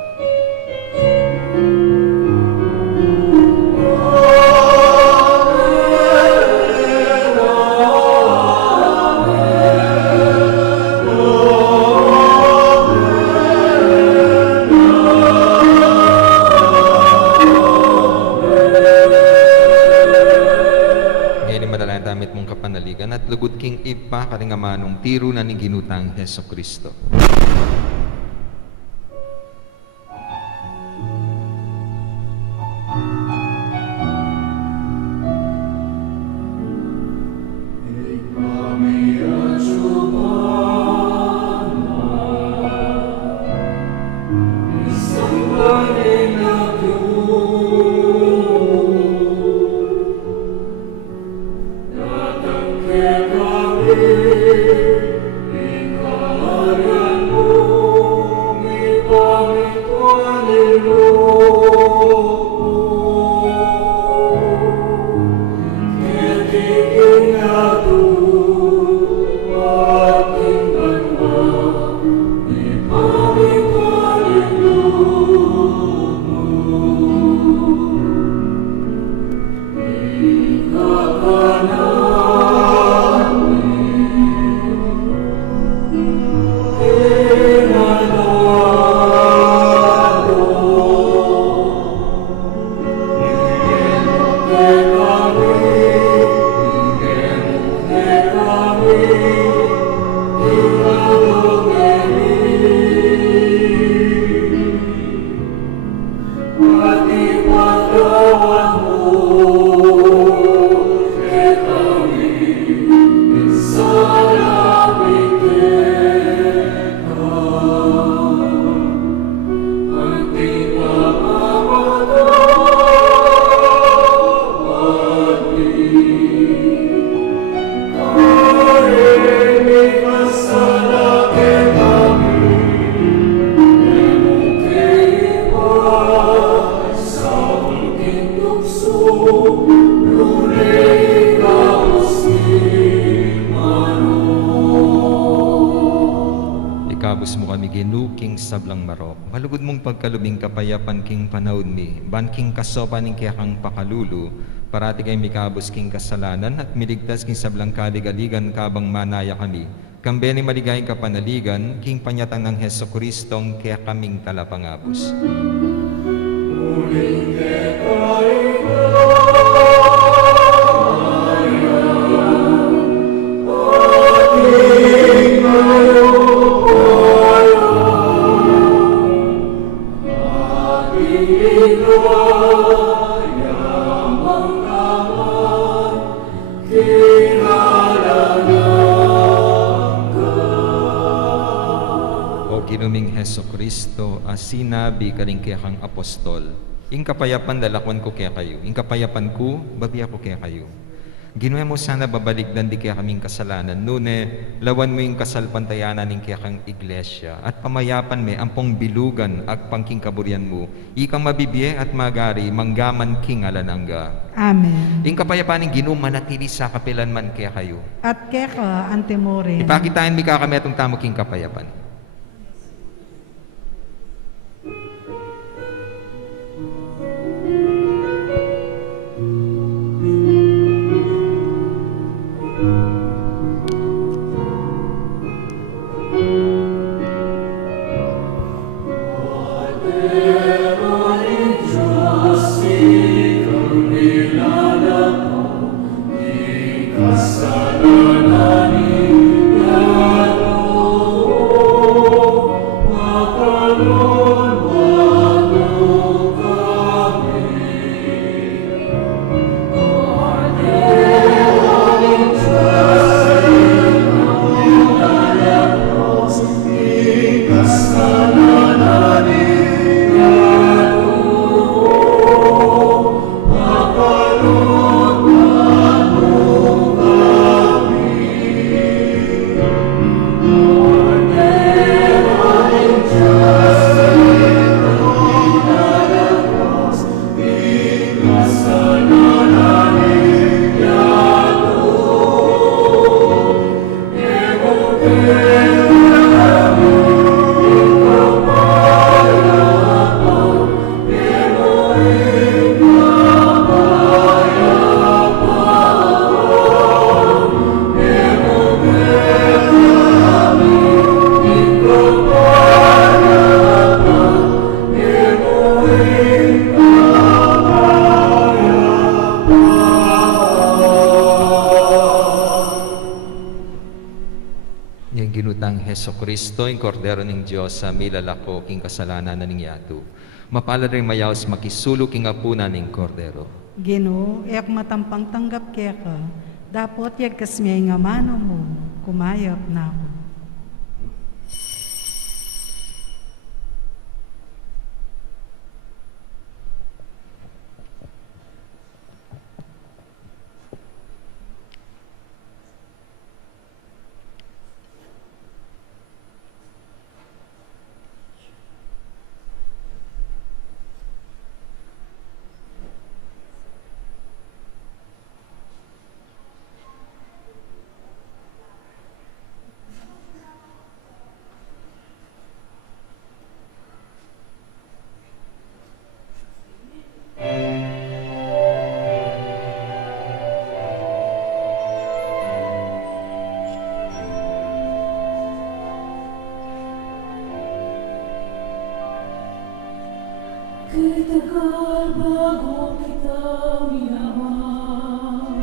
Damit mong kapanaligan at lugod king ipa karingamanong tiro na ni ginutang Heso Kristo. sablang marok. Malugod mong pagkalubing kapayapan king panahon mi, ban king kasopan ning kaya kang pakalulu, parati kay mikabos king kasalanan at miligtas king sablang kaligaligan kabang manaya kami. Kambe ni maligayang kapanaligan, king panyatang ng Heso Kristong kaya kaming talapangabos. O Ginuming Heso Kristo, sinabi kaling kaya kang apostol, ing kapayapan dalakwan ko kaya kayo, ing kapayapan ko, babi ako kaya kayo. Ginawa mo sana babaligdan di kaya kaming kasalanan, nune, lawan mo yung kasalpantayanan ng kaya kang iglesia, at pamayapan me ampong bilugan ag pangking kaburian mo, ikang mabibiye at magari, manggaman king alanangga. Amen. Ing kapayapan ng Ginoo manatili sa kapilan man kaya kayo. At keka antemorin. Ipakitain mi kami atong tamo king kapayapan. Yang ginutang Heso Kristo, yung kordero ng Diyos sa milalako king kasalanan na ningyatu. Mapalad rin mayaos makisulo king apuna ning kordero. Ginoo, ek matampang tanggap keka. Dapot yag kasmiyay nga mano mo, kumayap na ako. Katagal bago kita minahal,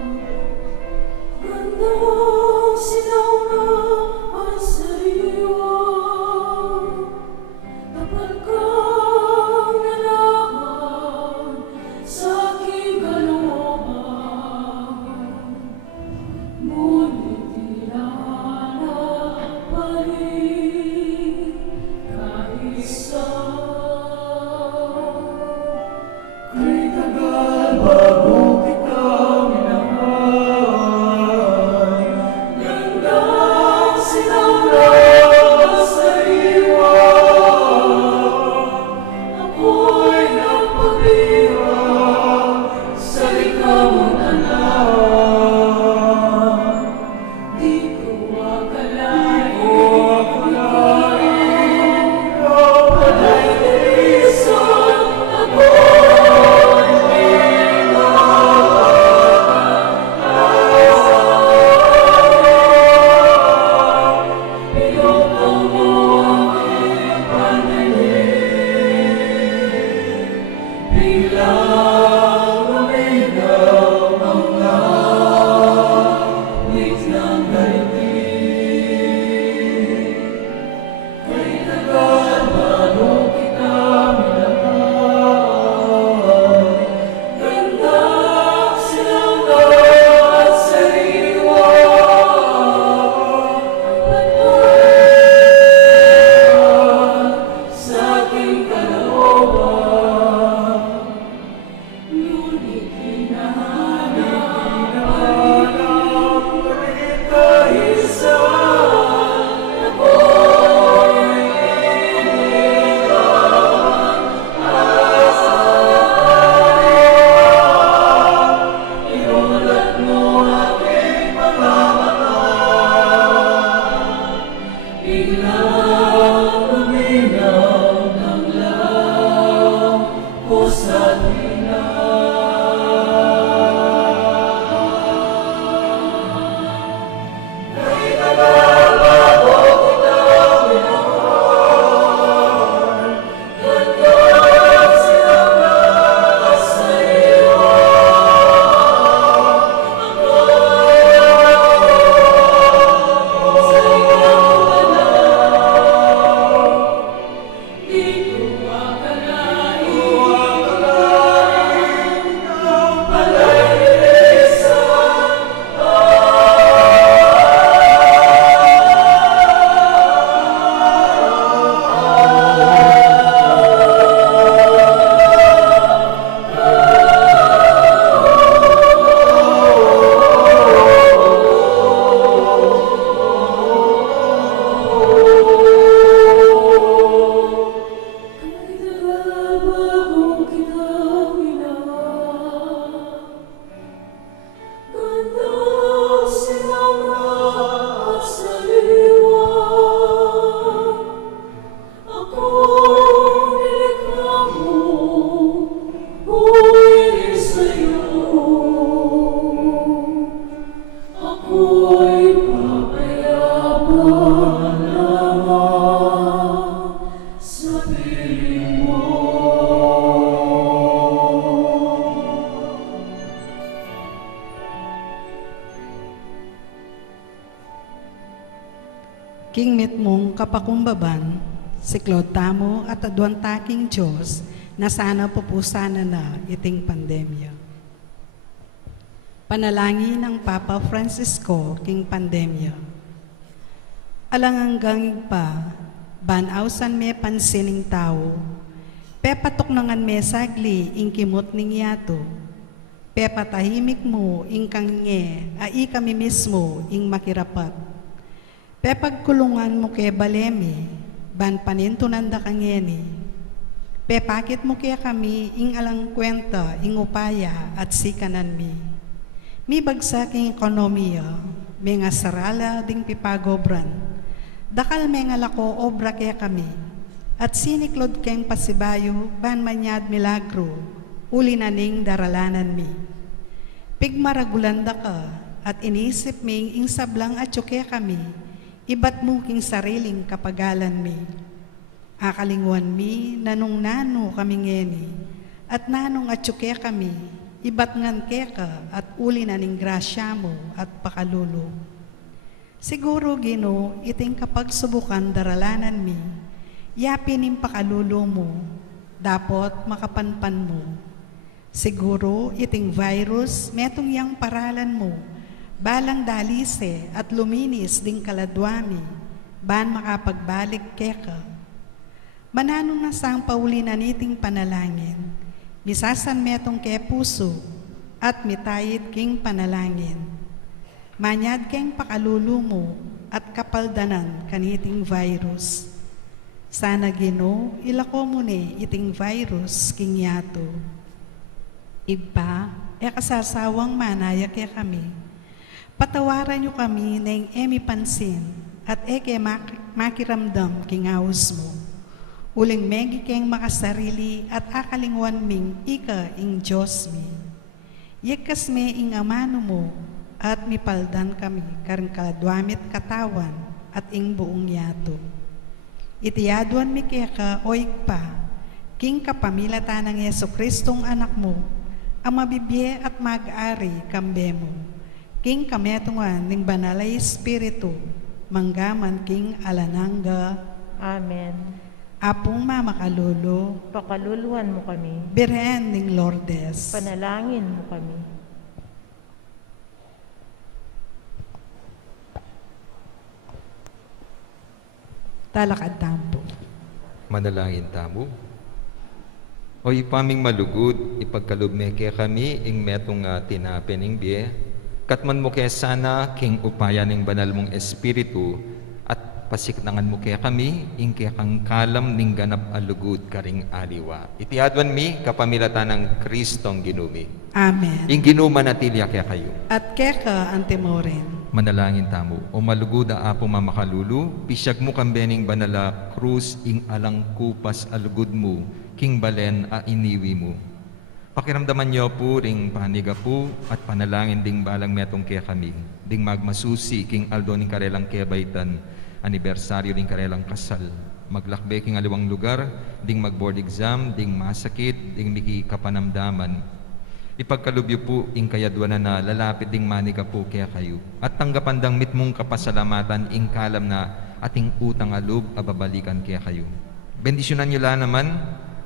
gandang sinauna ang sariwa, tapat kang nalaman sa aking kalooban, ngunit tinahanap pa rin kaisa. king mit mong kapakumbaban, siklod tamo at aduan taking Diyos, na sana pupusana na iting pandemya. Panalangin ng Papa Francisco king pandemya. Alangang pa, banausan me pansining tao, pepatok nangan me sagli ing kimot ning yato, pepatahimik mo ing kange, ai kami mismo ing makirapat. Pepagkulungan mo ke balemi, ban panintunan da kangeni, pepakit mo kaya kami ing alang kwenta, ing upaya at sikanan mi. Mi bagsaking ekonomiya, may nga sarala ding pipagobran. Dakal may nga lako obra kaya kami. At siniklod keng pasibayo, ban manyad milagro, uli na ning daralanan mi. Pigmaragulanda ka, at inisip ming ing sablang at kaya kami, ibat mo king sariling kapagalan mi. Akalingwan mi, nanong nano kami ngeni, at nanong at kaya kami, ibat ngan keka at uli na ning grasya mo at pakalulo. Siguro Gino, iting kapag subukan daralanan mi, yapin ning pakalulo mo, dapot makapanpan mo. Siguro iting virus, metong yang paralan mo, balang dalise at luminis ding kaladwami, ban makapagbalik keka. Mananong nasang paulinan iting panalangin, misasan metong ke puso, at mitayit king panalangin. Manyad keng pakalulo mo, at kapaldanan kaniting virus. Sana Gino, ilako mo ni iting virus king yato. Iba, kasasawang manaya kaya kami. Patawaran nyo kami ng emi pansin, at eke makiramdam king awos mo. Uling megi keng makasarili at akalingwan ming ika ing Diyos mi. Yekas me ing amano mo at mipaldan kami karang kaladwamit katawan at ing buong yato. Itiyaduan mi kaya ka oik pa, king kapamilata ng Yeso Kristong anak mo, ang mabibye at mag-ari kambe mo. King kametungan ning banalay espiritu, manggaman king alananga. Amen. Apong mamakalolo, Pakaluluhan mo kami. Birhen ning Lourdes. Panalangin mo kami. Talakad tampo. Manalangin tamo. O ipaming malugod, ipagkalubme kaya kami, ing metong tinapening biye, katman mo kaya sana, king upaya ning banal mong espiritu, at pasiknangan mo kaya kami, ing kaya kang kalam ning ganap alugod karing aliwa. Itiadwan mi, kapamilata ng Kristong ginumi. Amen. Ing ginuman atilya kaya kayo. At keka antimoren. Manalangin tamo, o malugod apo mamakalulu, pisyag mo kambening banala krus ing alang kupas alugod mo, king balen a iniwi mo. Pakiramdaman niyo po ring paniga po at panalangin ding balang metong kaya kami, ding magmasusi king aldo ning karelang kebaitan, anibersaryo ning karelang kasal. Maglakbe king aliwang lugar, ding mag-board exam, ding masakit, ding miki kapanamdaman. Ipagkalubyo po ing kayadwanan na lalapit ding maniga po kaya kayo. At tanggapan dang mitmong kapasalamatan ing kalam na ating utang alub ababalikan kaya kayo. Bendisyonan nyo lang naman,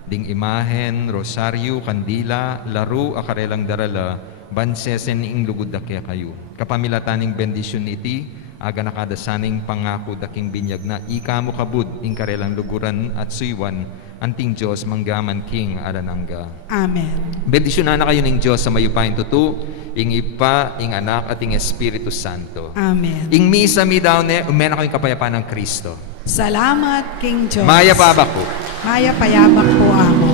ding imahen, rosaryo, kandila, laro, akarelang darala, bansesen ing lugod da kaya kayo. Kapamilataning bendisyon iti, aga nakadasaning pangako daking binyag na ika mo kabud ing karelang luguran at suywan, anting Diyos manggaman king alanangga. Amen. Bendisyonan na kayo ng Diyos sa mayupain tutu, ing Ipa, ing Anak, at ing Espiritu Santo. Amen. Ing misa mi daw ne, umena kayong kapayapaan ng Kristo. Salamat King Diyos. Maya pa ba ko? Maya payabak po amo.